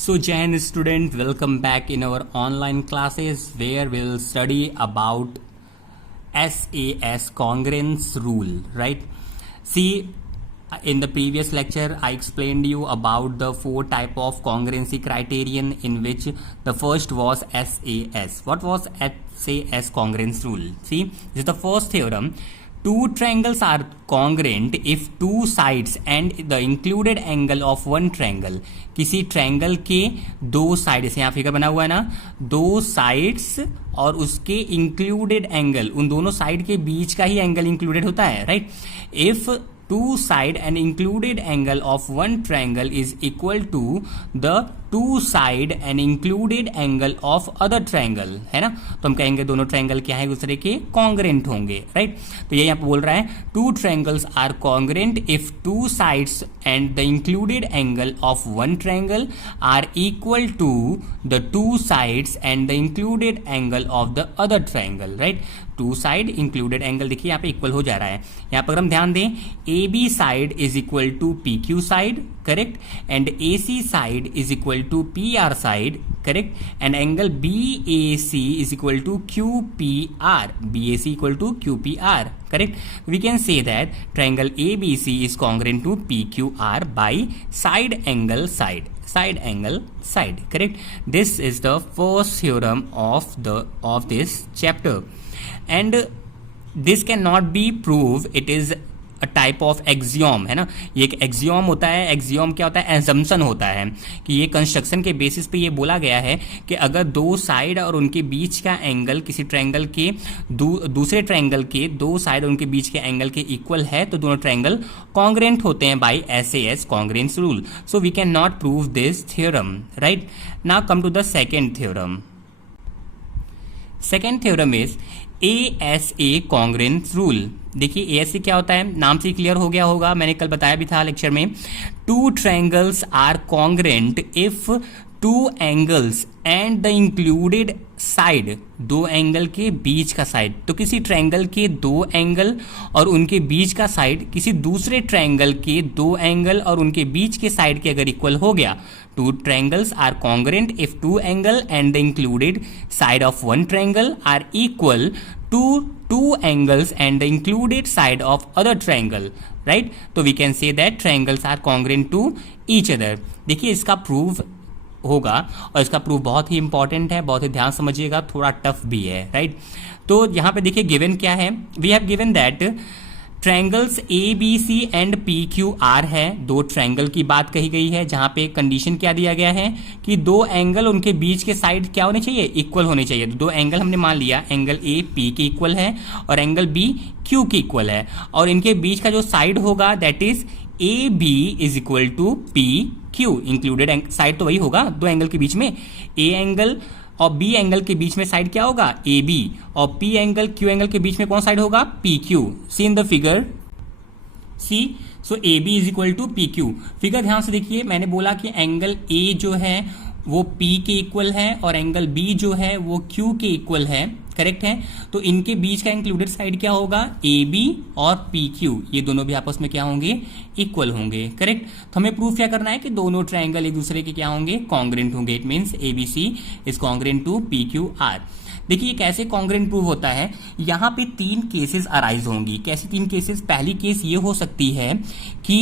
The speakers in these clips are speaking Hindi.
So, Jain student, welcome back in our online classes where we'll study about SAS congruence rule, right? See, in the previous lecture, I explained you about the four type of congruency criterion, in which the first was SAS. What was SAS congruence rule? See, this is the first theorem. Two triangles are congruent if two sides and the included angle of one triangle. किसी ट्रायंगल के दो साइड, जैसे यहाँ फिगर बना हुआ है ना, दो साइड्स और उसके इंक्लूडेड एंगल, उन दोनों साइड के बीच का ही एंगल इंक्लूडेड होता है, right? If two side and included angle of one triangle is equal to the two side and included angle of other triangle, है ना? तो हम कहेंगे दोनों ट्रायंगल क्या है, एक दूसरे के कॉन्ग्रेंट होंगे, राइट? तो ये यहाँ पे बोल रहा है two triangles are congruent if two sides and the included angle of one triangle are equal to the two sides and the included angle of the other triangle, right? Two side included angle देखिए यहाँ पे इक्वल हो जा रहा है। यहाँ पर हम ध्यान दें, A B side is equal to P Q side, correct, and A C side is equal to P R side, correct, and angle B A C is equal to Q P R, B A C equal to Q P R, correct. We can say that triangle ABC is congruent to PQR by side angle side, correct. This is the first theorem of this chapter, and this cannot be proved. It is a type of axiom, है ना? ये एक एक्सियम होता है। एक्सियम क्या होता है? एजम्पशन होता है कि ये कंस्ट्रक्शन के बेसिस पे ये बोला गया है कि अगर दो साइड और उनके बीच का एंगल किसी ट्रायंगल के दूसरे ट्रायंगल के दो साइड और उनके बीच के एंगल के इक्वल है तो दोनों ट्रायंगल कॉन्ग्रेंट होते हैं by SAS congruence rule. So we can not prove this theorem, right? Now come to the second theorem. Second theorem is ASA congruence rule. देखिए ASA क्या होता है, नाम से क्लियर हो गया होगा, मैंने कल बताया भी था लेक्चर में। Two triangles are congruent if two angles and the included side, दो एंगल के बीच का साइड, तो किसी ट्रायंगल के दो एंगल और उनके बीच का साइड किसी दूसरे ट्रायंगल के दो एंगल और उनके बीच के साइड के अगर इक्वल हो गया, two triangles are congruent if two angle and the included side of one triangle are equal to two angles and the included side of other triangle, right? तो we can say that triangles are congruent to each other। देखिए इसका प्रूफ होगा और इसका प्रूफ बहुत ही इंपॉर्टेंट है, बहुत ही ध्यान समझिएगा, थोड़ा टफ भी है, राइट? तो यहाँ पे देखिए गिवन क्या है, we have given that triangles ABC and PQR है। दो ट्रायंगल की बात कही गई है जहां पे कंडीशन क्या दिया गया है कि दो एंगल उनके बीच के साइड क्या होने चाहिए, इक्वल होने चाहिए। तो दो एंगल हमने मान लिया, एंगल A P के इक्वल है और एंगल B Q के इक्वल है, और इनके बीच का जो साइड होगा that is AB is equal to PQ। Included side तो वही होगा दो एंगल के बीच में, A एंगल और B एंगल के बीच में साइड क्या होगा, AB, और P एंगल Q एंगल के बीच में कौन साइड होगा, PQ। See in the figure, see, so AB is equal to PQ। Figure ध्यान से देखिए, मैंने बोला कि एंगल A जो है वो P के इक्वल है और एंगल B जो है वो Q के इक्वल है, करेक्ट है? तो इनके बीच का इंक्लूडेड साइड क्या होगा, AB और PQ, ये दोनों भी आपस में क्या होंगे, इक्वल होंगे, करेक्ट? तो हमें प्रूफ क्या करना है कि दोनों ट्रायंगल एक दूसरे के क्या होंगे, कॉन्ग्रेंट होंगे। It means ABC is congruent to PQR। देखिए कैसे कॉन्ग्रेंट प्रूव होता है, यहाँ पे तीन केसेस अराइज होंगी। कैसे तीन केसेस? पहली केस ये हो सकती है कि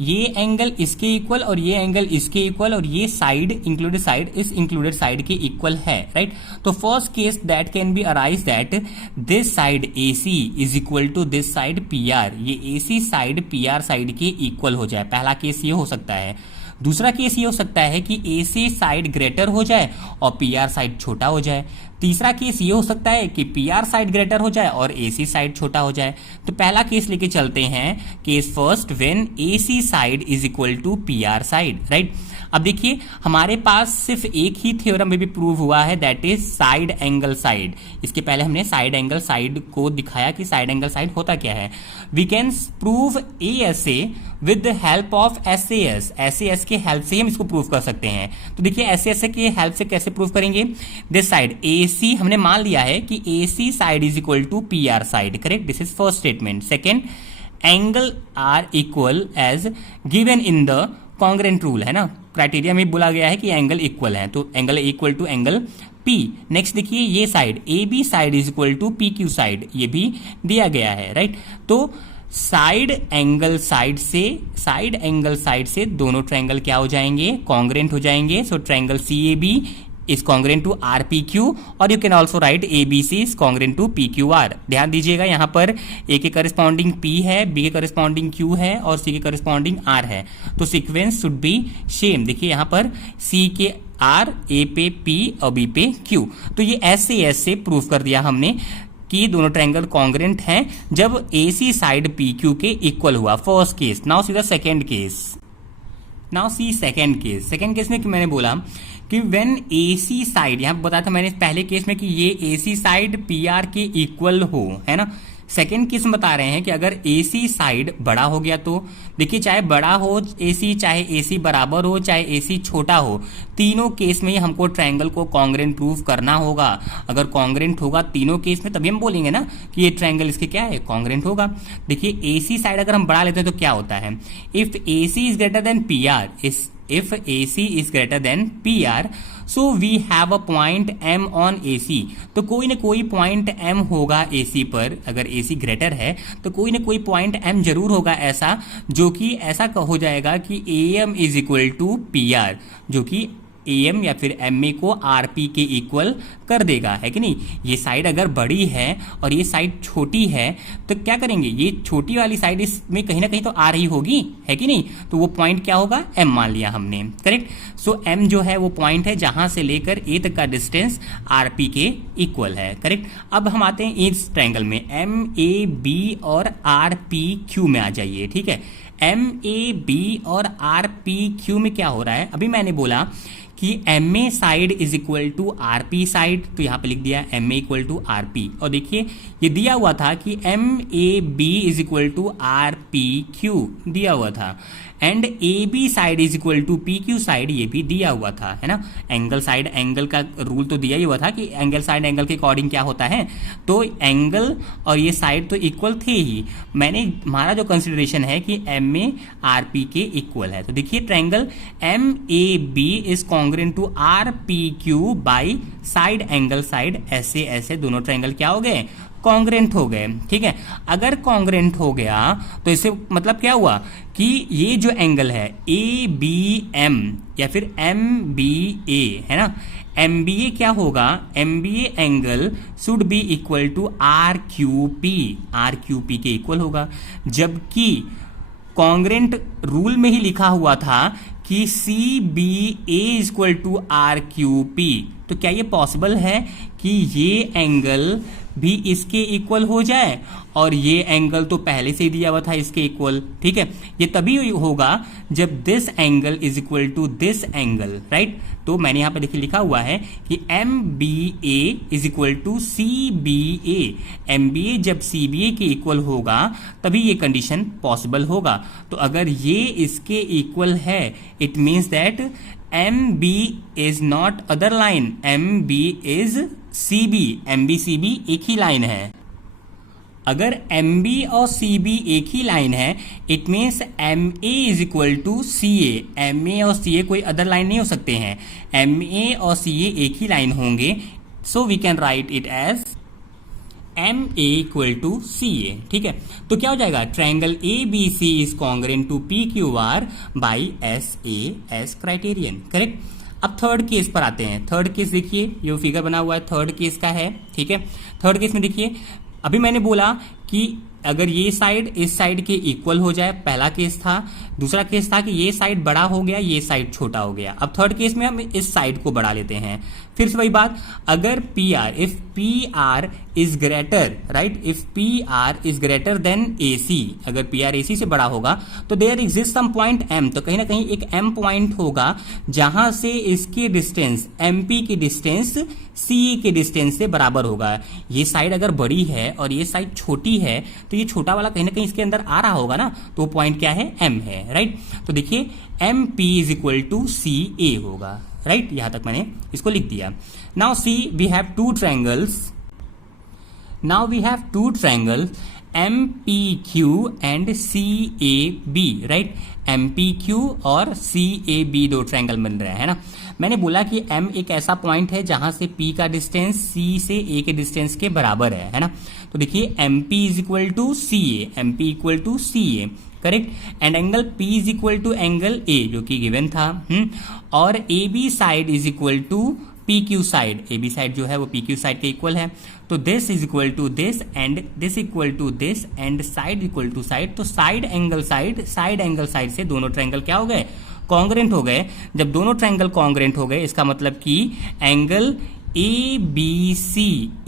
ये एंगल इसके इक्वल और ये एंगल इसके इक्वल और ये साइड इंक्लूडेड साइड इस इंक्लूडेड साइड के इक्वल है, राइट? तो first case that can be arise that this side AC is equal to this side PR, ये AC साइड PR साइड के इक्वल हो जाए। पहला केस ये हो सकता है। दूसरा केस ये हो सकता है कि AC साइड ग्रेटर हो जाए और PR साइड छोटा हो जाए। तीसरा केस ये हो सकता है कि PR साइड ग्रेटर हो जाए और AC साइड छोटा हो जाए। तो पहला केस लेके चलते हैं, case first, when AC side is equal to PR side, right? अब देखिए हमारे पास सिर्फ एक ही थ्योरम में भी प्रूव हुआ है, that is side angle side. इसके पहले हमने साइड एंगल साइड को दिखाया कि साइड एंगल साइड होता क्या है। We can prove ASA with the help of SAS के हेल्प से हम इसको प्रूव कर सकते हैं। तो देखिए SAS के हेल्प से कैसे प्रूव करेंगे, दिस साइड AC हमने मान लिया है कि AC side is equal to PR side, correct? This is first statement. Second, angle are equal as given in the congruent rule, है ना? क्राइटेरिया में बोला गया है कि एंगल इक्वल है, तो angle equal to angle P। Next देखिए ये side A B side is equal to P Q side, ये भी दिया गया है, राइट। तो साइड एंगल साइड से दोनों ट्रायंगल क्या हो जाएंगे, कॉन्ग्रेंट हो जाएंगे। So triangle CAB is congruent to RPQ और you can also write ABC is congruent to PQR। ध्यान दीजिएगा यहाँ पर A के करस्पॉन्डिंग P है, B के करस्पॉन्डिंग Q है और C के करस्पॉन्डिंग R है, तो सीक्वेंस शुड बी सेम। देखिए यहाँ पर C के R, A पे P और B पे Q, तो ये ऐसे प्रूफ कर दिया हमने कि दोनों ट्रायंगल कॉन्ग्रेंट हैं जब AC साइड PQ के इक्वल हुआ, first case. Now see the second case. Now see second case में कि मैंने बोला कि व्हेन AC साइड, यहाँ बताया था मैंने पहले केस में कि ये AC साइड PR के इक्वल हो, है ना। सेकेंड केस में बता रहे हैं कि अगर AC साइड बड़ा हो गया तो देखिए, चाहे बड़ा हो AC, चाहे AC बराबर हो, चाहे AC छोटा हो, तीनों केस में हमको ट्रायंगल को कॉन्ग्रेंट प्रूफ करना होगा। अगर कॉन्ग्रेंट होगा तीनों केस में तभी हम बोलेंगे ना कि ये ट्रायंगल इसके क्या है, कॉन्ग्रेंट होगा। देखिए AC साइड अगर हम बढ़ा लेते हैं तो क्या होता है, if AC is greater then PR, if AC is greater than PR, so we have a point M on AC। तो कोई ना कोई पॉइंट M होगा AC पर, अगर AC ग्रेटर है तो कोई ना कोई पॉइंट M जरूर होगा ऐसा, जो कि ऐसा हो जाएगा कि AM is equal to PR, जो कि AM या फिर MA को RP के इक्वल कर देगा, है कि नहीं। ये साइड अगर बड़ी है और ये साइड छोटी है तो क्या करेंगे, ये छोटी वाली साइड इसमें कहीं ना कहीं तो आ रही होगी, है कि नहीं, तो वो पॉइंट क्या होगा, M मान लिया हमने, करेक्ट। सो M जो है वो पॉइंट है जहां से लेकर A तक का डिस्टेंस RP के इक्वल है, करेक्ट। अब हम आते हैं इस ट्रायंगल में, MAB और RPQ में आ जाइए, ठीक है। MAB और RPQ में क्या हो रहा है, अभी मैंने बोला कि MA side is equal to RP side, तो यहाँ पे लिख दिया MA इक्वल टू RP, और देखिए ये दिया हुआ था कि MAB is equal to RPQ दिया हुआ था, and AB side is equal to PQ side, ये भी दिया हुआ था, है ना। एंगल साइड एंगल का रूल तो दिया ही हुआ था कि एंगल साइड एंगल के अकॉर्डिंग क्या होता है, तो एंगल और ये साइड तो इक्वल थे ही। मैंने हमारा जो कंसिडरेशन है कि MA RP के इक्वल है, तो देखिए triangle MAB is congruent to RPQ by side angle side, ऐसे दोनों ट्रायंगल क्या हो गए, कॉन्ग्रेंट हो गए, ठीक है। अगर कॉन्ग्रेंट हो गया तो इससे मतलब क्या हुआ कि ये जो एंगल है ABM या फिर MBA, है ना, MBA क्या होगा, MBA angle should be equal to RQP के इक्वल होगा, जबकि कॉन्ग्रेंट रूल में ही लिखा हुआ था कि CBA is equal to RQP। तो क्या ये पॉसिबल है कि ये एंगल भी इसके इक्वल हो जाए, और ये एंगल तो पहले से ही दिया हुआ था इसके इक्वल, ठीक है। ये तभी होगा जब this angle is equal to this angle, right. तो मैंने यहाँ पे देखिए लिखा हुआ है कि MBA is equal to CBA, MBA जब CBA के इक्वल होगा तभी ये कंडीशन पॉसिबल होगा। तो अगर ये इसके इक्वल है, it means that MB is not other line, MB is CB, MB CB एक ही लाइन है। अगर MB और CB एक ही लाइन है, it means MA is equal to CA, MA और CA कोई अदर लाइन नहीं हो सकते हैं, MA और CA एक ही लाइन होंगे, so we can write it as MA equal to CA, ठीक है। तो क्या हो जाएगा, triangle ABC is congruent to PQR by SA S criterion, correct. अब थर्ड केस पर आते हैं। थर्ड केस देखिए, ये फिगर बना हुआ है थर्ड केस का है, ठीक है। थर्ड केस में देखिए, अभी मैंने बोला कि अगर ये साइड इस साइड के इक्वल हो जाए, पहला केस था। दूसरा केस था कि ये साइड बड़ा हो गया, ये साइड छोटा हो गया। अब थर्ड केस में हम इस साइड को बढ़ा लेते हैं। फिर से वही बात, अगर PR, if PR is greater, right, if PR is greater than AC, अगर PR AC से बड़ा होगा तो there exist some point M, तो कहीं ना कहीं एक M पॉइंट होगा जहां से इसके डिस्टेंस MP की डिस्टेंस CE के डिस्टेंस से बराबर होगा। ये साइड अगर बड़ी है और ये साइड छोटी है तो ये छोटा वाला कहीं ना कहीं इसके अंदर आ रहा होगा ना, तो पॉइंट क्या है, M है, राइट। तो देखिए MP is equal to CA होगा, राइट। यहां तक मैंने इसको लिख दिया। Now see we have two triangles, MPQ and CAB, right. MPQ और CAB दो ट्रायंगल बन रहे हैं, है ना। मैंने बोला कि M एक ऐसा पॉइंट है जहां से P का डिस्टेंस C से A के डिस्टेंस के बराबर है ना। तो देखिए MP is equal to CA, MP equal to CA, correct. And angle P is equal to angle A जो कि गिवन था, और AB side is equal to PQ side, AB side जो है वो PQ साइड के इक्वल है। तो this is equal to this and this equal to this and side equal to side. तो साइड एंगल साइड से दोनों ट्रायंगल क्या हो गए, कॉन्ग्रेंट हो गए। जब दोनों ट्रायंगल कॉन्ग्रेंट हो गए इसका मतलब कि angle ABC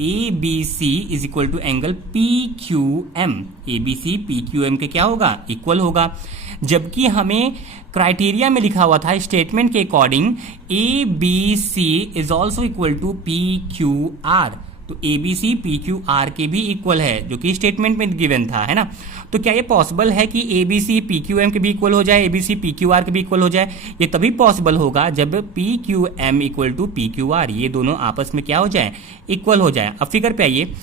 is equal to angle PQM, ABC PQM के क्या होगा, इक्वल होगा। जबकि हमें क्राइटेरिया में लिखा हुआ था स्टेटमेंट के according ABC is also equal to PQR, तो ABC PQR के भी इक्वल है जो कि स्टेटमेंट में गिवन था, है ना। तो क्या ये पॉसिबल है कि ABC PQM के भी इक्वल हो जाए, ABC PQR के भी इक्वल हो जाए? ये तभी पॉसिबल होगा जब PQM इक्वल टू PQR ये दोनों आपस में क्या हो जाए, इक्वल हो जाए। अब फिगर पे आइए,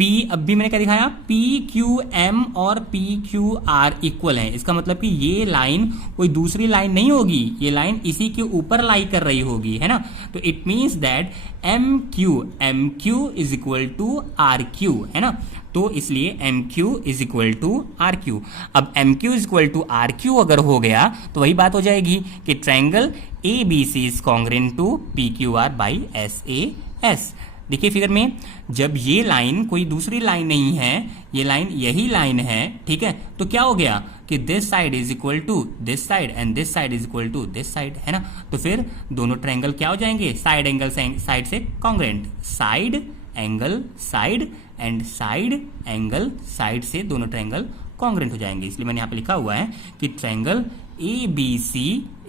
P अब भी मैंने क्या दिखाया, PQM और PQR इक्वल है। इसका मतलब कि ये लाइन कोई दूसरी लाइन नहीं होगी, ये लाइन इसी के ऊपर लाई कर रही होगी, है ना। तो it means that MQ is equal to RQ, है ना। तो इसलिए MQ is equal to RQ। अब MQ is equal to RQ अगर हो गया तो वही बात हो जाएगी कि triangle ABC is congruent to PQR by SAS। देखिए फिगर में, जब ये लाइन कोई दूसरी लाइन नहीं है, ये लाइन यही लाइन है, ठीक है, तो क्या हो गया कि this side is equal to this side and this side is equal to this side, है ना। तो फिर दोनों ट्रायंगल क्या हो जाएंगे, साइड एंगल साइड से congruent, side angle side and side angle side से दोनों ट्रायंगल कॉन्ग्रेंट हो जाएंगे। इसलिए मैंने यहाँ पे लिखा हुआ है कि triangle ABC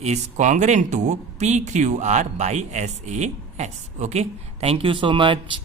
is congruent to PQR by SAS. Okay, thank you so much.